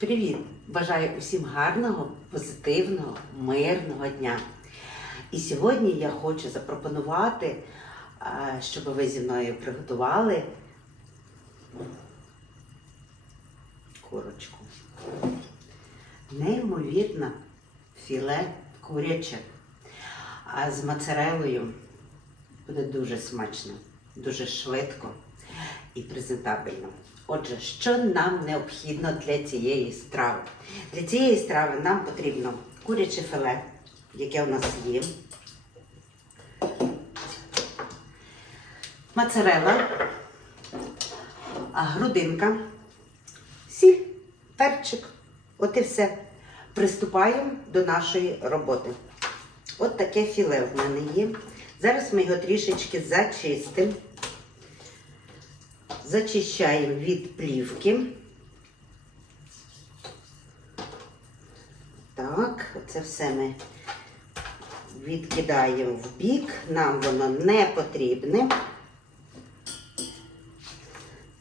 Привіт! Бажаю усім гарного, позитивного, мирного дня. І сьогодні я хочу запропонувати, щоб ви зі мною приготували курочку. Неймовірне філе куряче а з моцарелою буде дуже смачно, дуже швидко і презентабельно. Отже, що нам необхідно для цієї страви? Для цієї страви нам потрібно куряче філе, яке у нас є, моцарела, а грудинка, сіль, перчик. От і все. Приступаємо до нашої роботи. От таке філе в мене є. Зараз ми його трішечки зачистимо. Зачищаємо від плівки. Так, це все ми відкидаємо в бік. Нам воно не потрібне.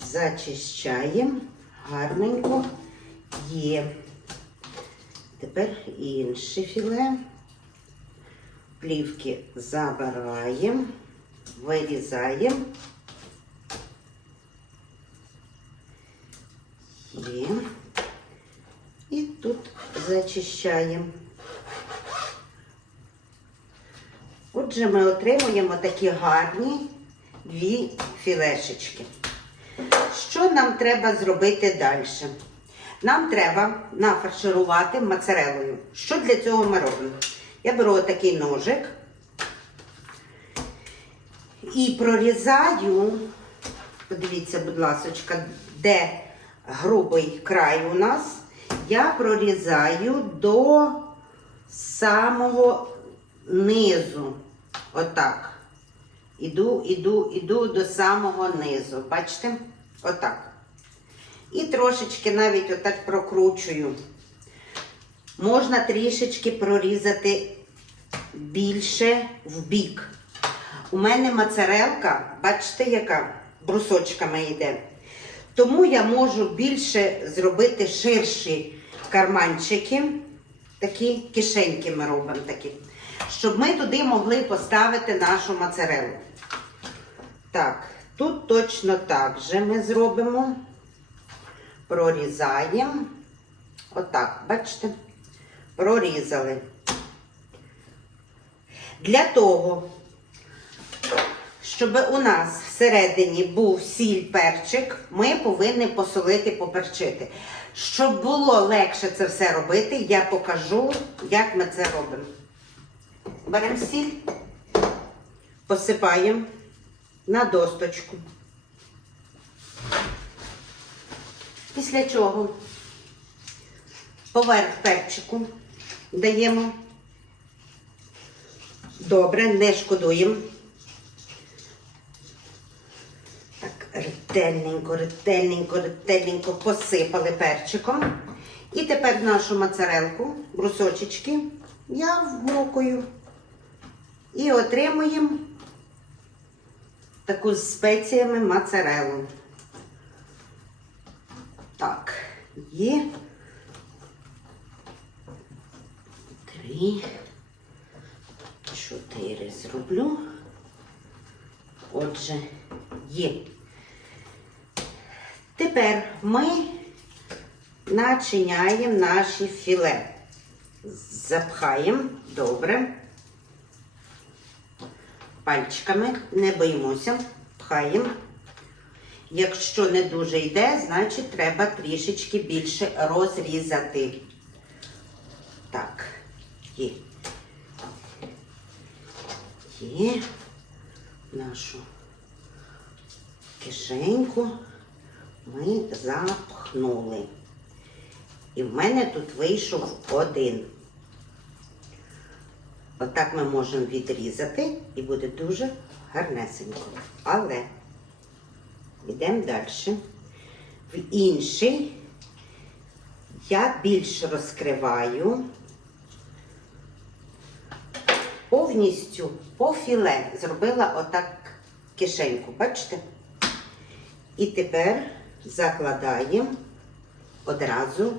Зачищаємо гарненько є. Тепер інше філе. Плівки забираємо, вирізаємо. Є. І тут зачищаємо. Отже, ми отримуємо такі гарні дві філешечки. Що нам треба зробити далі? Нам треба нафарширувати моцарелою. Що для цього ми робимо? Я беру отакий ножик і прорізаю, подивіться, будь ласка, де грубий край у нас, я прорізаю до самого низу. Отак. Іду, іду, іду до самого низу. Бачите? Отак. І трошечки навіть отак прокручую. Можна трішечки прорізати більше в бік. У мене моцарелка, бачите, яка брусочками йде. Тому я можу більше зробити ширші карманчики, такі кишеньки ми робимо такі, щоб ми туди могли поставити нашу моцарелу. Так, тут точно так же ми зробимо. Прорізаємо. Отак, бачите? Прорізали. Для того, щоб у нас всередині був сіль перчик, ми повинні посолити, поперчити. Щоб було легше це все робити, я покажу, як ми це робимо. Беремо сіль, посипаємо на досточку. Після чого поверх перчику даємо. Добре, не шкодуємо. Так, ретельненько, ретельненько, ретельненько посипали перчиком. І тепер нашу моцарелку, брусочечки, я вмокую. І отримуємо таку з спеціями моцарелу. Так, є. Три, чотири зроблю. Отже, є. Тепер ми начиняємо наші філе. Запхаємо добре. Пальчиками, не боїмося, пхаємо. Якщо не дуже йде, значить треба трішечки більше розрізати. Так, є. Є нашу кишеньку ми запхнули. І в мене тут вийшов один. Отак ми можемо відрізати і буде дуже гарнесенько. Але йдемо далі. В інший я більш розкриваю повністю по філе зробила отак кишеньку, бачите? І тепер закладаємо одразу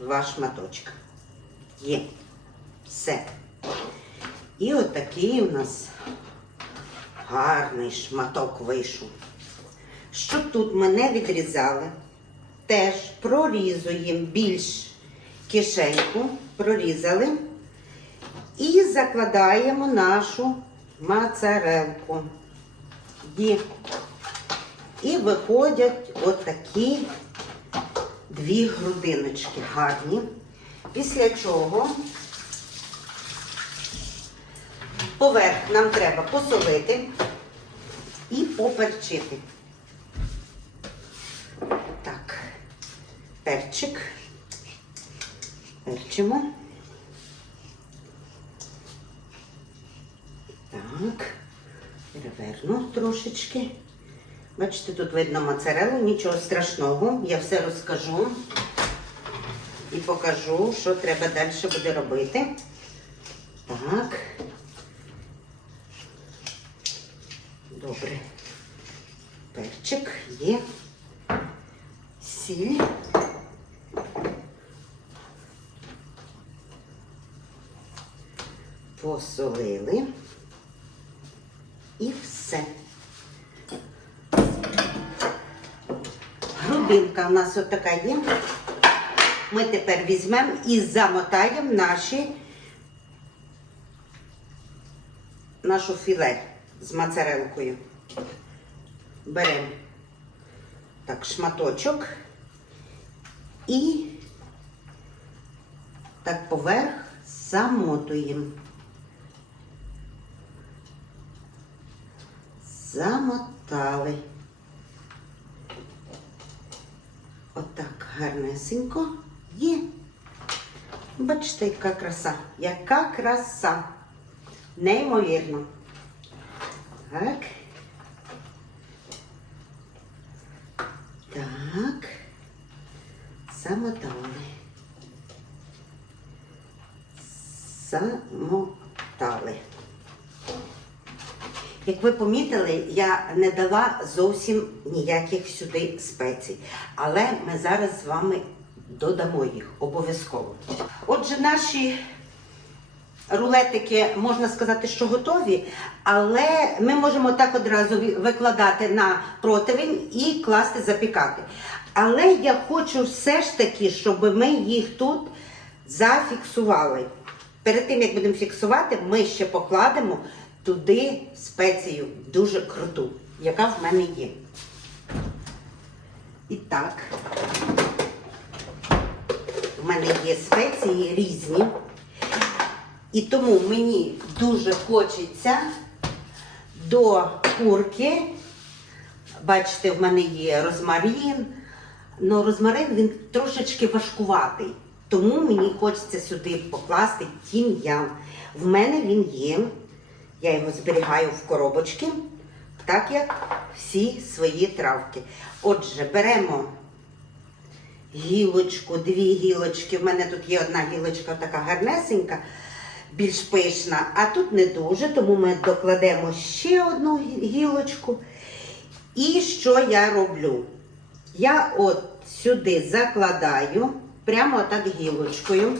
два шматочка. Є. Все. І отакий у нас гарний шматок вийшов. Щоб тут мене відрізали, теж прорізуємо більш кишеньку, прорізали і закладаємо нашу моцарелку. Є. І виходять отакі дві грудиночки гарні. Після чого поверх нам треба посолити і поперчити. Так, перчик. Перчимо. Так, переверну трошечки. Бачите, тут видно моцарелу, нічого страшного. Я все розкажу і покажу, що треба далі буде робити. Так. Добре. Перчик є. Сіль. Посолили. І все. Грудинка у нас отака є. Ми тепер візьмемо і замотаємо наші, нашу філе з моцарелкою. Беремо так шматочок і так поверх замотуємо. Замотали. Отак гарнесенько є. Бачите, яка краса. Яка краса. Неймовірно. Так. Так. Замотали. Замотали. Як ви помітили, я не дала зовсім ніяких сюди спецій, але ми зараз з вами додамо їх обов'язково. Отже, наші рулетики, можна сказати, що готові, але ми можемо так одразу викладати на противень і класти запікати. Але я хочу все ж таки, щоб ми їх тут зафіксували. Перед тим, як будемо фіксувати, ми ще покладемо туди спецію дуже круту, яка в мене є. І так, в мене є спеції різні. І тому мені дуже хочеться до курки. Бачите, в мене є розмарин. Ну, розмарин він трошечки важкуватий. Тому мені хочеться сюди покласти тім'ян. В мене він є. Я його зберігаю в коробочці, так як всі свої травки. Отже, беремо гілочку, дві гілочки. В мене тут є одна гілочка така гарнесенька, більш пишна, а тут не дуже, тому ми докладемо ще одну гілочку. І що я роблю? Я от сюди закладаю прямо так гілочкою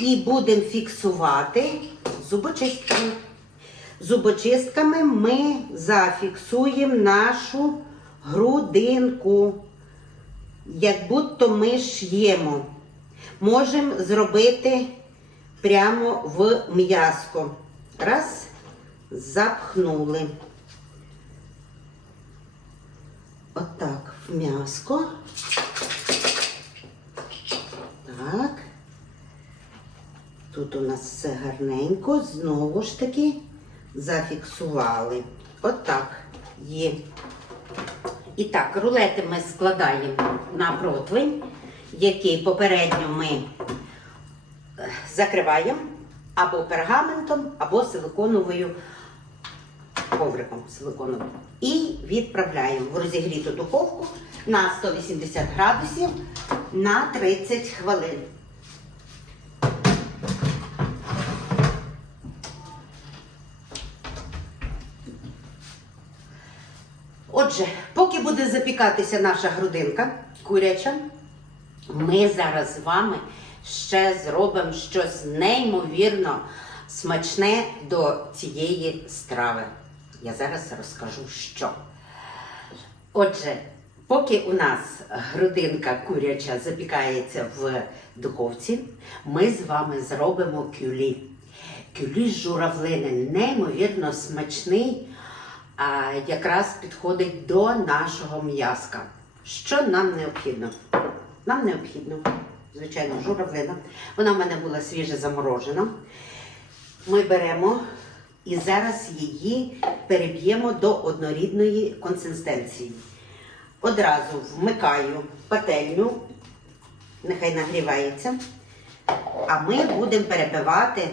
і будемо фіксувати зубочистками. Зубочистками ми зафіксуємо нашу грудинку, як будто ми ш'ємо. Можемо зробити прямо в м'язко. Раз, запхнули. Отак, в м'язко. Так. Тут у нас все гарненько, знову ж таки зафіксували. Отак є. І так, рулети ми складаємо на противень, який попередньо ми е, закриваємо або пергаментом, або силиконовою ковриком силиконовим. І відправляємо в розігріту духовку на 180 градусів на 30 хвилин. Отже, поки буде запікатися наша грудинка куряча, Ми зараз з вами ще зробимо щось неймовірно смачне до цієї страви. Я зараз розкажу, що. Отже, поки у нас грудинка куряча запікається в духовці, ми з вами зробимо кюлі. Кюлі з журавлини неймовірно смачний, якраз підходить до нашого м'язка. Що нам необхідно? Нам необхідно, звичайно, журавлина. Вона в мене була свіже заморожена. Ми беремо і зараз її переб'ємо до однорідної консистенції. Одразу вмикаю пательню, нехай нагрівається, а ми будемо перебивати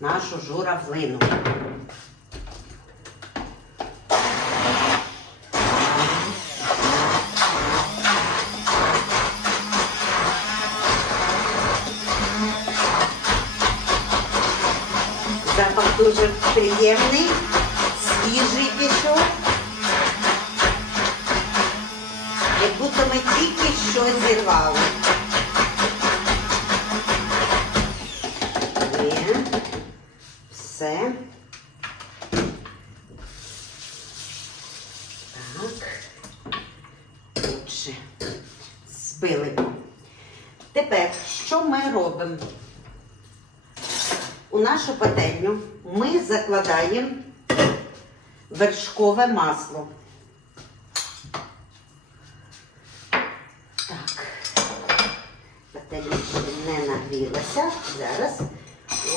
нашу журавлину. Приємний, свіжий пішов. Як будто ми тільки що зірвали. Є. Все. Так. Отже, збили. Тепер, що ми робимо? Нашу пательню ми закладаємо вершкове масло. Так, пательня не нагрілася. Зараз.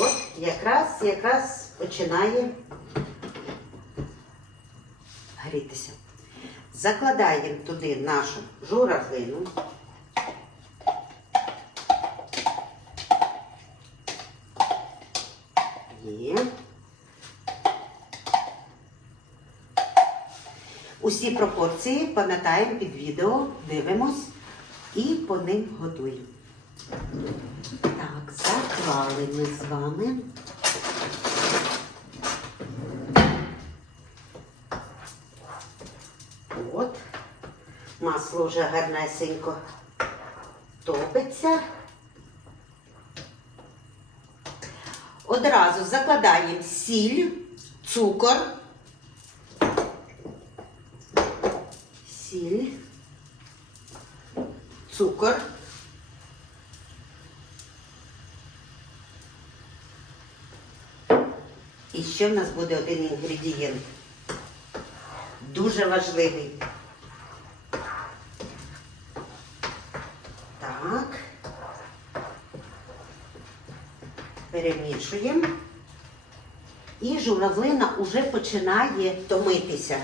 От, якраз, якраз починає грітися. Закладаємо туди нашу журавлину. Є. Усі пропорції пам'ятаємо під відео, дивимось і по ним готуємо. Так, заклали ми з вами. От. Масло вже гарнесенько топиться. Одразу закладаємо сіль, цукор, сіль, цукор. І ще в нас буде один інгредієнт. Дуже важливий. Так. Перемішуємо. І журавлина вже починає томитися.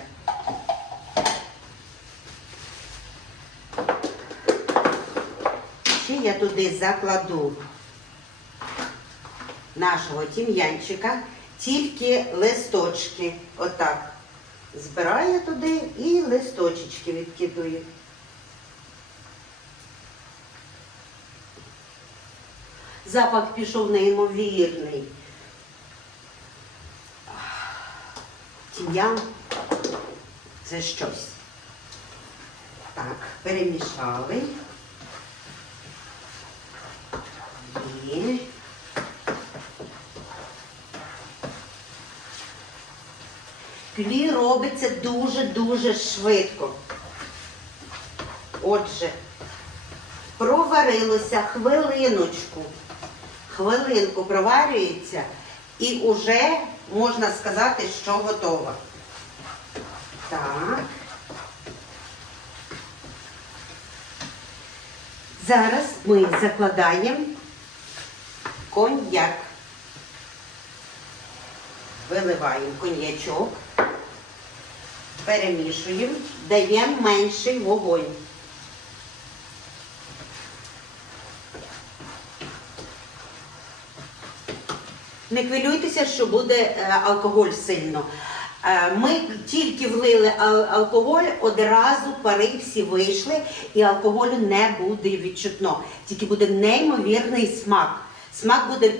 Ще я туди закладу нашого тім'янчика, тільки листочки. Отак. Збираю туди і листочечки відкидую. Запах пішов неймовірний. Тім'ян це щось. Так, перемішали. І Клі робиться дуже-дуже швидко. Отже, проварилося хвилиночку. Хвилинку проварюється і вже можна сказати, що готово. Так. Зараз ми закладаємо коньяк. Виливаємо коньячок, перемішуємо, даємо менший вогонь. Не хвилюйтеся, що буде е, алкоголь сильно. Е, Ми тільки влили алкоголь, одразу пари всі вийшли, і алкоголю не буде відчутно. Тільки буде неймовірний смак. Смак буде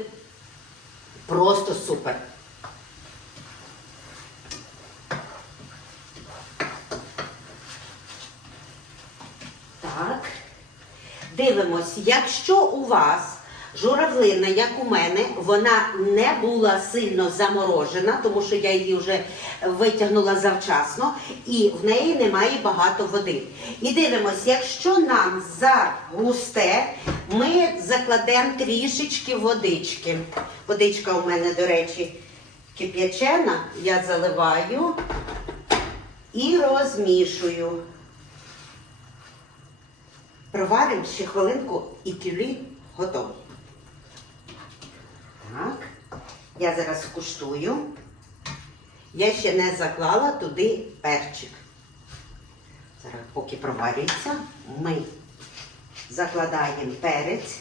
просто супер. Так. Дивимось, якщо у вас журавлина, як у мене, вона не була сильно заморожена, тому що я її вже витягнула завчасно, і в неї немає багато води. І дивимось, якщо нам загусте, ми закладемо трішечки водички. Водичка у мене, до речі, кип'ячена, я заливаю і розмішую. Проваримо ще хвилинку і кюлі готові. Так, я зараз куштую. Я ще не заклала туди перчик. Зараз, поки проварюється, ми закладаємо перець.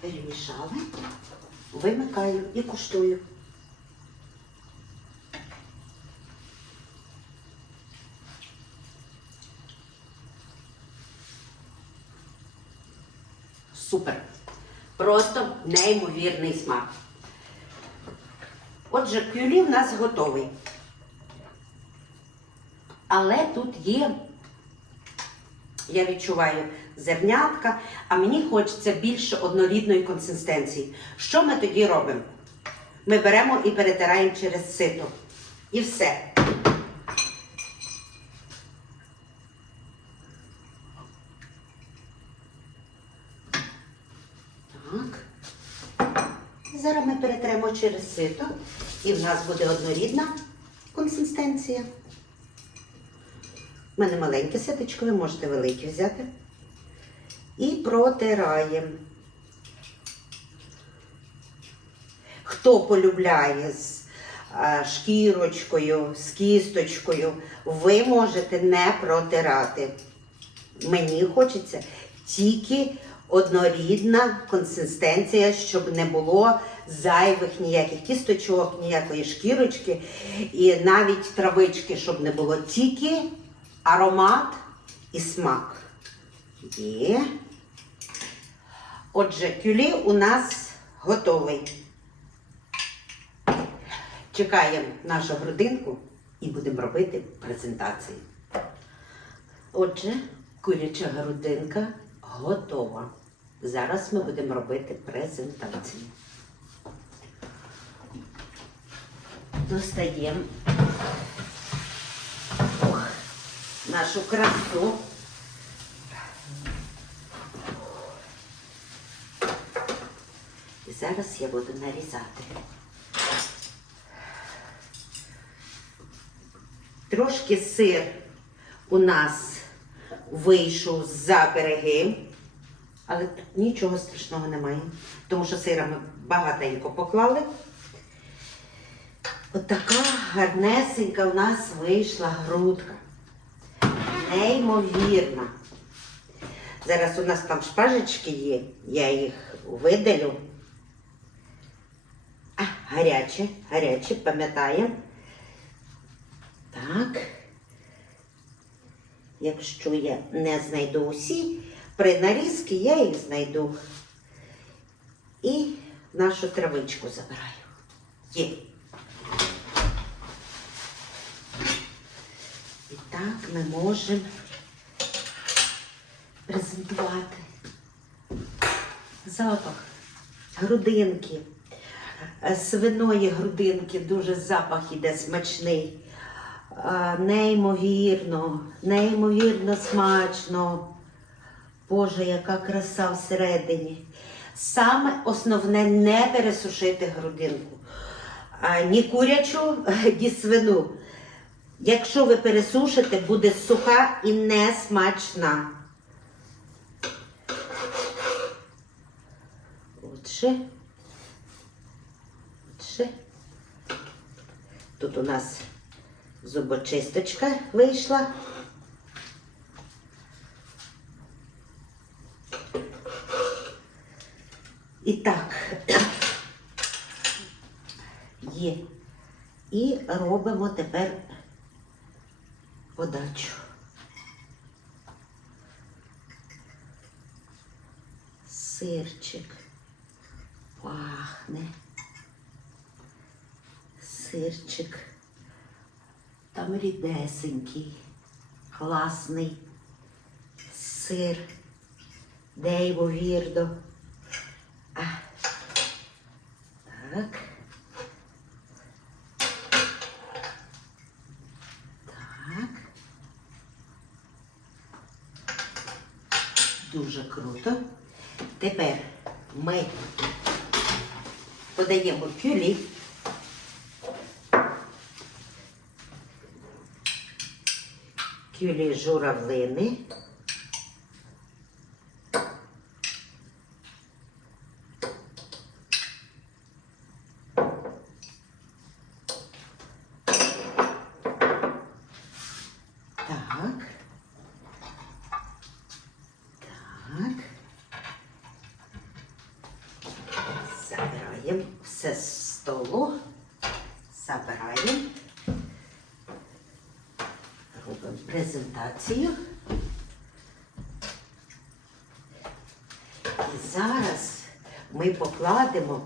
Перемішали, вимикаю і куштую. Супер. Просто неймовірний смак. Отже, кюлі в нас готовий. Але тут є, я відчуваю, зернятка, а мені хочеться більше однорідної консистенції. Що ми тоді робимо? Ми беремо і перетираємо через сито. І все. Так. Зараз ми перетремо через сито, і в нас буде однорідна консистенція. У мене маленьке ситочко, ви можете велике взяти. І протираємо. Хто полюбляє з шкірочкою, з кісточкою, ви можете не протирати. Мені хочеться тільки однорідна консистенція, щоб не було зайвих ніяких кісточок, ніякої шкірочки і навіть травички, щоб не було тільки аромат і смак. Є. Отже, кюлі у нас готовий. Чекаємо нашу грудинку і будемо робити презентацію. Отже, куряча грудинка готова. Зараз ми будемо робити презентацію. Достаємо нашу красу. І зараз я буду нарізати. Трошки сир у нас вийшов за береги, але тут нічого страшного немає, тому що сира ми багатенько поклали. Отака гарнесенька у нас вийшла грудка. Неймовірна. Зараз у нас там шпажечки є, я їх видалю. А, гаряче, гаряче, пам'ятаємо. Так. Якщо я не знайду усі, при нарізці я їх знайду. І нашу травичку забираю. Є. І так ми можемо презентувати запах грудинки, свиної грудинки, дуже запах іде смачний. Неймовірно, неймовірно смачно. Боже, яка краса всередині. Саме основне не пересушити грудинку. Ні курячу, ні свину. Якщо ви пересушите, буде суха і несмачна. Отже. Отже. Тут у нас зубочисточка вийшла. І так, є. І робимо тепер подачу. Сирчик. пахне. Сирчик. Там рідесенький, класний сир, неймовірно. А. Так. Так. Дуже круто. Тепер ми подаємо кюлі. Кюлі журавлини. Так. Так. Забираємо все з столу. Забираємо. Презентацію. І зараз ми покладемо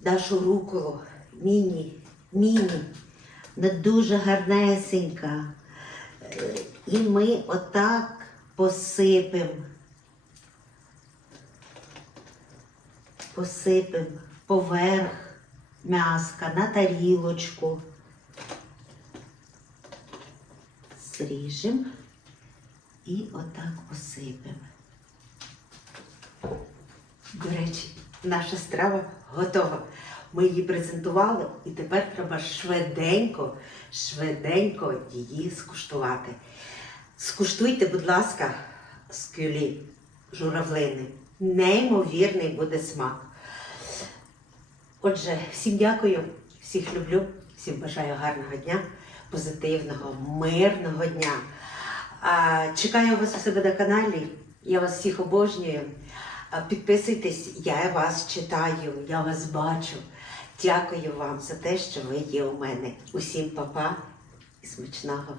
нашу руколу міні, міні, вона дуже гарнесенька. І ми отак посипемо. Посипемо поверх м'яска на тарілочку. Зріжемо і отак посипемо. До речі, наша страва готова. Ми її презентували, і тепер треба швиденько, швиденько її скуштувати. Скуштуйте, будь ласка, з кюлі журавлини. Неймовірний буде смак. Отже, всім дякую, всіх люблю, всім бажаю гарного дня, позитивного, мирного дня. Чекаю вас у себе на каналі. Я вас всіх обожнюю. Підписуйтесь, я вас читаю, я вас бачу. Дякую вам за те, що ви є у мене. Усім па-па і смачного